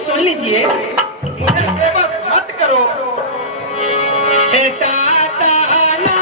सुन लीजिए। मुझे बेबस मत करो। ऐसा ताना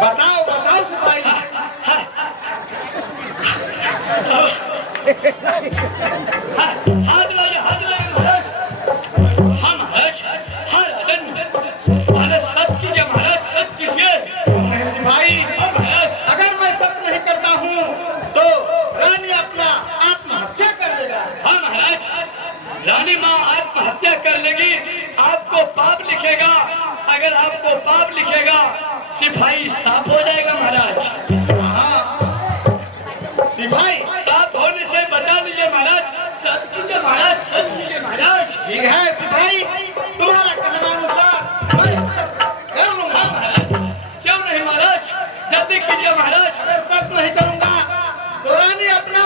बताओ बताओ सिपाही। हाथ लगाइए महाराज। हाँ महाराज, हाँ राजन, महाराज सत्य कीजिए महाराज, सत्य कीजिए। नहीं सिपाही, हाँ महाराज, अगर मैं सत्य नहीं करता हूँ तो रानी अपना आत्महत्या कर देगा। हाँ महाराज, रानी माँ आत्महत्या कर लेगी, आपको पाप लिखेगा। अगर आपको पाप लिखेगा, सिपाही साफ हो जाएगा महाराज। सिपाही साफ होने से बचा लीजिए महाराज, सत्य कीजिए महाराज, सत्य कीजिए महाराज। ठीक है सिपाही, तुम्हारा कहना अनुसार मैं सत्य कर लूंगा। हाँ महाराज, क्यों नहीं महाराज, जल्दी कीजिए महाराज। अगर सत्य नहीं करूंगा तो रानी अपना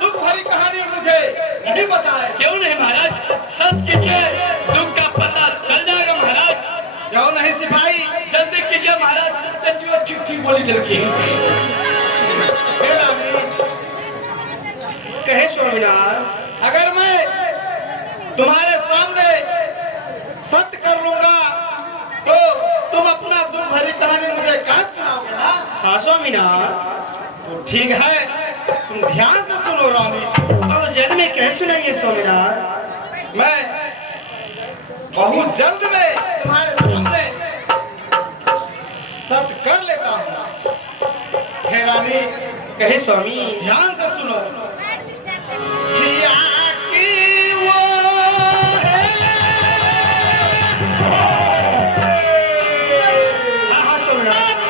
दुख भरी कहानी मुझे नहीं बताए। क्यों नहीं महाराज, सत्य कीजिए, दुख का पता चल जाएगा महाराज। क्यों नहीं सिपाही? जल्दी कीजिए महाराज, सत्यन जी ठीक ठीक बोली दिल की। कहे स्वामीनाथ, अगर मैं तुम्हारे सामने सत्य कर लूंगा तो तुम अपना दुख भरी कहानी मुझे कह सुनाओगे ना? हाँ स्वामीनाथ। तो ठीक है, तुम ध्यान से सुनो रानी। और जल्द में कह सुनाइए स्वामीनाथ। मैं बहुत जल्द में तुम्हारे सामने सत्य कर लेता हूँ। हे रानी, कहे स्वामी। ध्यान से सुनो। हाँ हाँ स्वामीनाथ।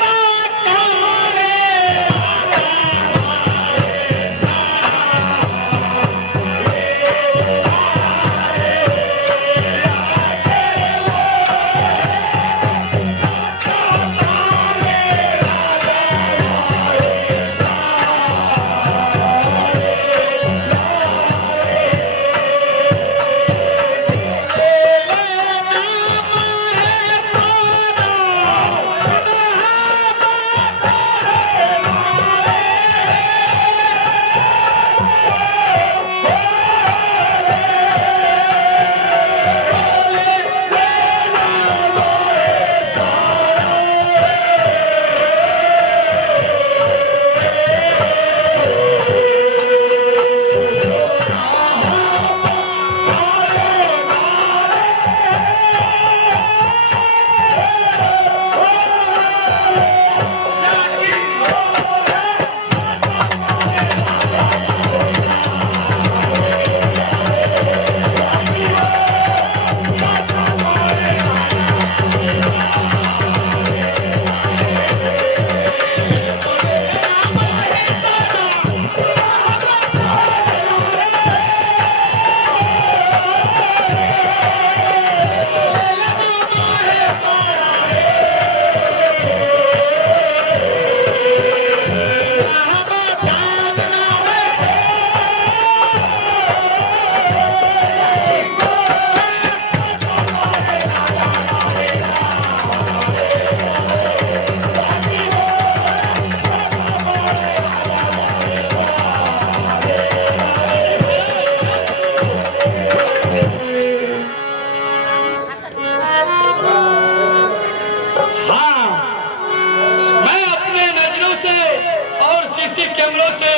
सीसी कैमरों से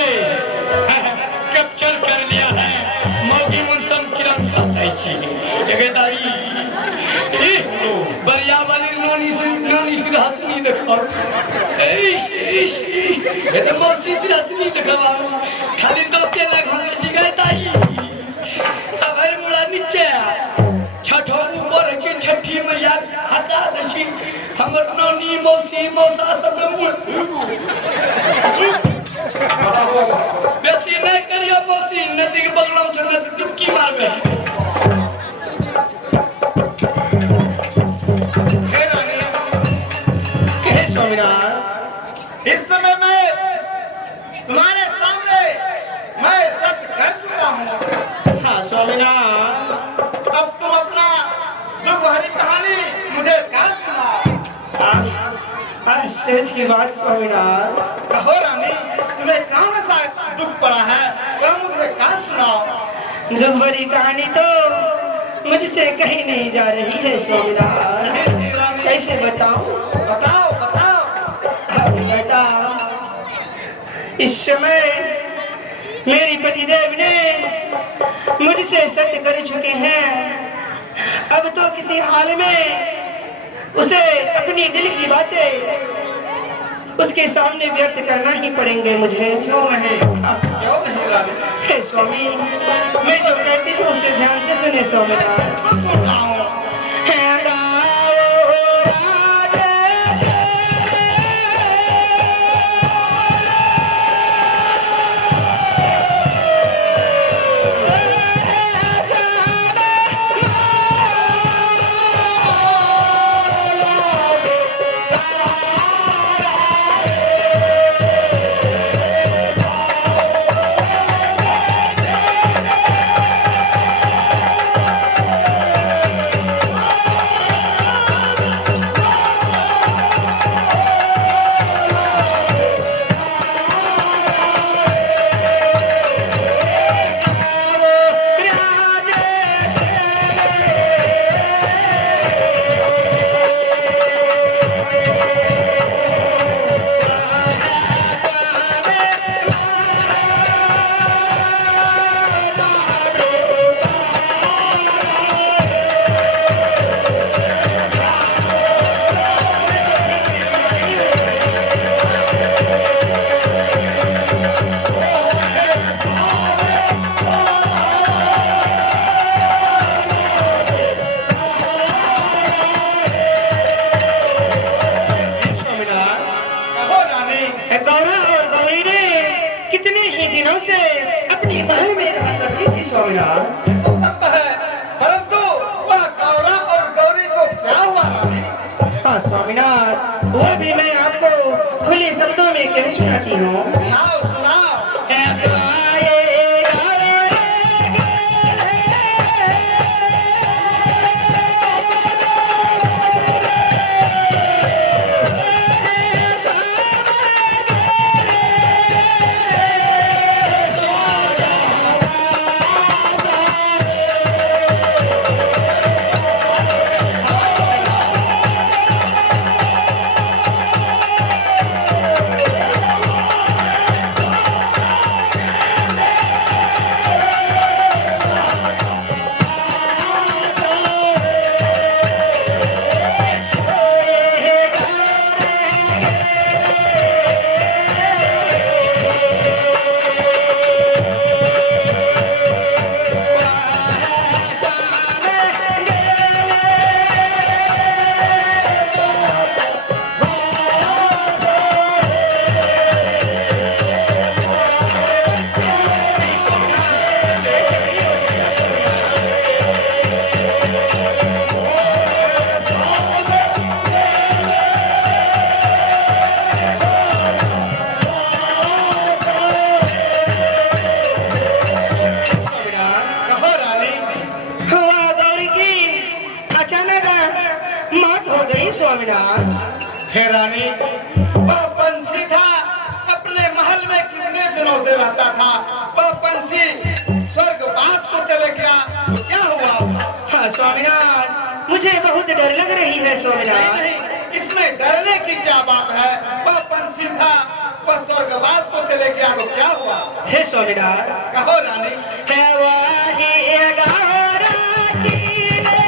कैप्चर कर लिया है मौगी मुनसम किरण सताइची एगेदाई बरिया वाली नोनी से हंसनी दिखाओ ये तो मौसी से हंसनी दिखावा खाली दो के लग हंसे सिगाई ताई सबर मुड़ा नीचे छठो ऊपर है छठी मैया हटा दची हमर नोनी मौसी मौसा सब बेसी नहीं करियो मौसी नदी के बगल में छोड़ डुबकी मारबे इस समय में तुम्हारे सामने मैं सत्य कर चुका हूँ। हाँ स्वामीनाथ, अब तुम अपना दुख भरी कहानी मुझे क्या सुनाओ। सच की बात स्वामीनाथ। कहो रानी, तुम्हें कौन सा दुख पड़ा है, तो मुझे क्या सुनाओ। दुख भरी कहानी तो मुझसे कहीं नहीं जा रही है स्वामीनाथ। कैसे बताऊं? बताओ बताओ। बेटा, इस समय मेरी पतिदेव ने मुझसे सत्य कर चुके हैं। अब तो किसी हाल में उसे अपनी दिल की बातें उसके सामने व्यक्त करना ही पड़ेंगे मुझे। क्यों नहीं रानी? हे स्वामी, मैं जो कहती हूँ उसे ध्यान से सुने स्वामी। सुन रहा हूँ। तो सत्य है, परंतु वह गौरा और गौरी को क्या हुआ रानी? हाँ स्वामीनाथ, वो भी मैं आपको खुले शब्दों में कह सुनाती हूँ। सुनाओ सुनाओ। हे रानी, वह पंछी था, अपने महल में कितने दिनों से रहता था। वह पंछी स्वर्गवास को चले गया, तो क्या हुआ? हाँ स्वामीनाथ, मुझे बहुत डर लग रही है स्वामीनाथ। नहीं, इसमें डरने की क्या बात है? वह पंछी था, वह स्वर्गवास को चले हे स्वामीनाथ, कहो रानी। है वही गौरा की ले।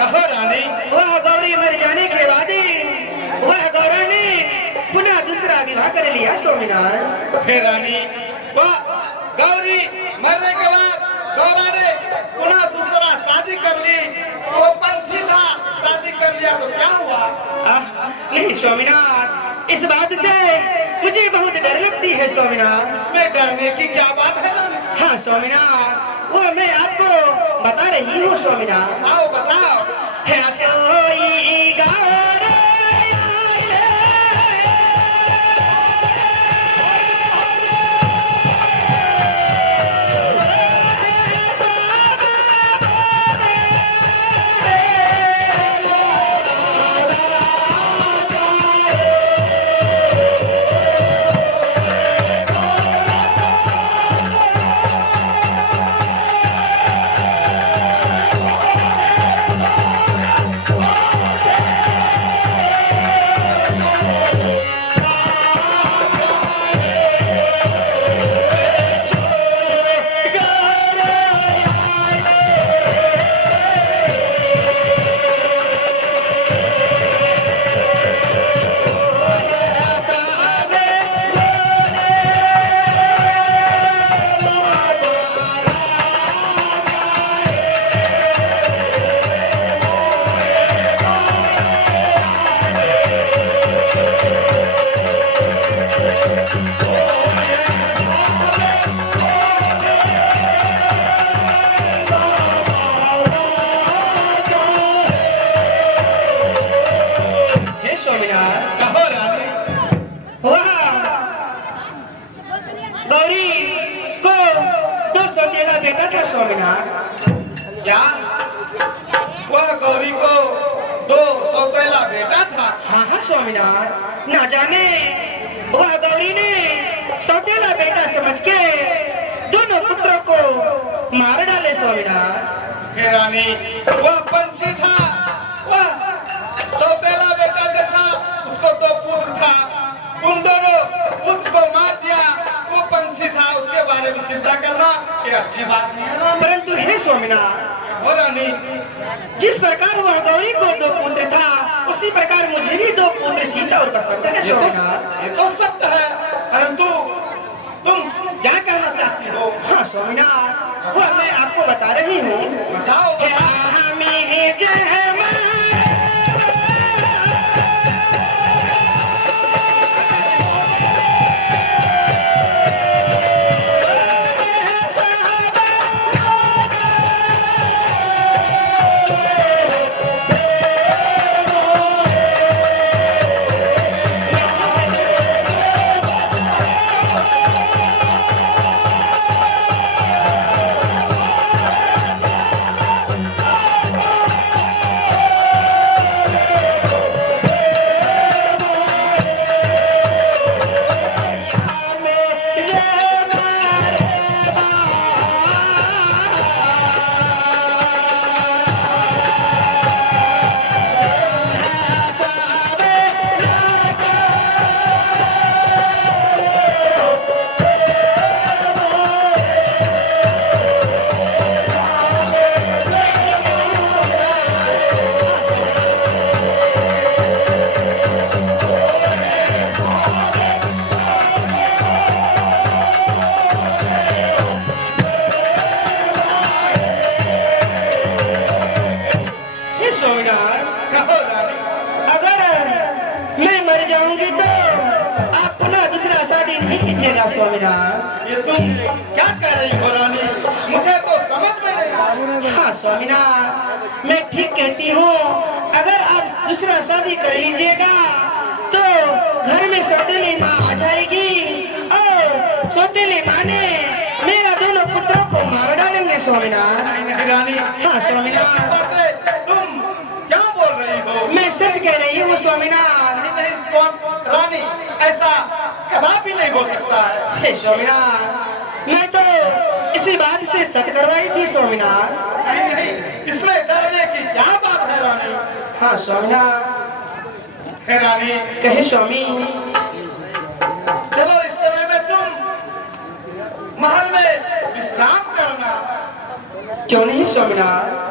कहो रानी। वह गौरी मर जाने के बाद वह गौरा ने पुनः दूसरा विवाह कर लिया स्वामीनाथ। हे रानी, वह गौरी मरने के बाद गौरा ने पुनः दूसरा शादी कर ली। वो पंछी था, शादी कर लिया तो क्या हुआ? नहीं स्वामीनाथ, इस बात से मुझे बहुत डर लगती है स्वामीनाथ। इसमें डरने की क्या बात है रानी? हाँ स्वामीनाथ, वो मैं आपको बता रही हूँ स्वामीनाथ। आओ बताओ। है सोई गौरा स्वामीनाथ। क्या वह गौरी को दो सौतेला बेटा था? हाँ हाँ स्वामीनाथ, ना जाने वह गौरी ने सौतेला बेटा समझ के दोनों पुत्रों को मार डाले स्वामीनाथ। हे रानी, वह पंछी था, वह सौतेला बेटा जैसा उसको दो पुत्र था, उन दोनों पुत्र को मार दिया। वो पंछी था, उसके बारे में चिंता करना ये अच्छी बात नहीं है ना। परंतु हे स्वामीनाथ, हो रानी, जिस प्रकार वह गौरी को दो पुत्र था, उसी प्रकार मुझे भी दो पुत्र सीता और बसंत है स्वामीनाथ। ये तो सत्य है, परंतु तुम क्या कहना चाहती हो? हाँ स्वामीनाथ, वह मैं आपको बता रही हूँ। बताओ, बताओ। हमें जय स्वामीनाथ। ये तुम क्या कह रही हो रानी? मुझे तो समझ में नहीं। हाँ स्वामीनाथ, मैं ठीक कहती हूँ। अगर आप दूसरा शादी कर लीजिएगा तो घर में सौतेली माँ आ जाएगी और सौतेली माँ ने मेरा दोनों पुत्रों को मार डालेंगे स्वामीनाथ। नहीं रानी, हाँ स्वामीनाथ, तुम क्या बोल रही हो? मैं सत्य कह रही हूँ स्वामीनाथ। नहीं रानी, ऐसा कदापि नहीं हो सकता है। हे स्वामीनाथ, मैं तो इसी बात से सत्य करवाई थी स्वामीनाथ। नहीं, इसमें डरने की क्या बात है रानी? हाँ स्वामीनाथ। हे रानी, कहे स्वामी। चलो इस समय में तुम महल में विश्राम करना। क्यों नहीं स्वामीनाथ?